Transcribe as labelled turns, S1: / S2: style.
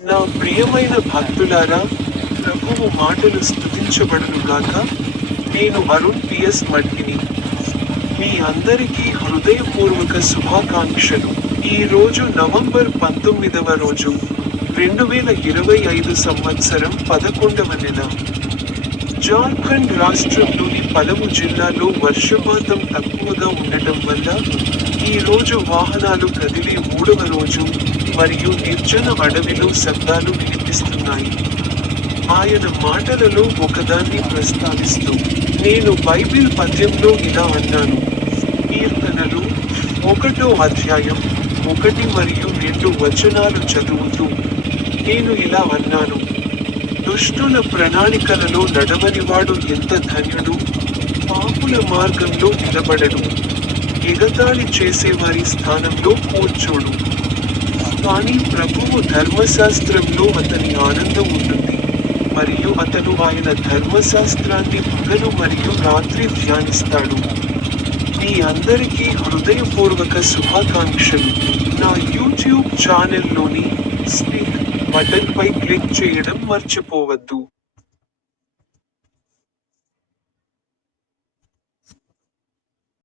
S1: నా ప్రియమైన భక్తులారా ప్రభువు మాటలు స్తుతించబడునుగాక నేను అరుణ్ పిఎస్ మట్టిని. మీ అందరికీ హృదయపూర్వక శుభాకాంక్షలు. ఈరోజు నవంబర్ పంతొమ్మిదవ రోజు రెండు వేల ఇరవై ఐదు సంవత్సరం పదకొండవ నెల. జార్ఖండ్ రాష్ట్రంలోని పలము జిల్లాలో వర్షపాతం తక్కువగా ఉండటం వల్ల ఈరోజు వాహనాలు కదిలే మూడవ రోజు మరియు నిర్జన అడవిలో శబ్దాలు వినిపిస్తున్నాయి. ఆయన మాటలలో ఒకదాన్ని ప్రస్తావిస్తూ నేను బైబిల్ పద్యంలో ఇలా అన్నాను. కీర్తనలు ఒకటో అధ్యాయం ఒకటి మరియు రెండు వచనాలు చదువుతూ నేను ఇలా అన్నాను. దుష్టుల ప్రణాళికలలో నడవనివాడు ఎంత ధన్యుడు? పాపుల మార్గంలో నిలబడడు. ఎగతాళి చేసేవారి స్థానంలో కూర్చోడు. కానీ ప్రభువు ధర్మశాస్త్రంలో అతని ఆనందం ఉంటుంది. మరియు అతను ఆయన ధర్మశాస్త్రాన్ని పగలు మరియు రాత్రి ధ్యానిస్తాడు. మీ అందరికీ హృదయపూర్వక శుభాకాంక్షలు. నా యూట్యూబ్ ఛానల్లోని స్పీక్ బటన్పై క్లిక్ చేయడం మర్చిపోవద్దు.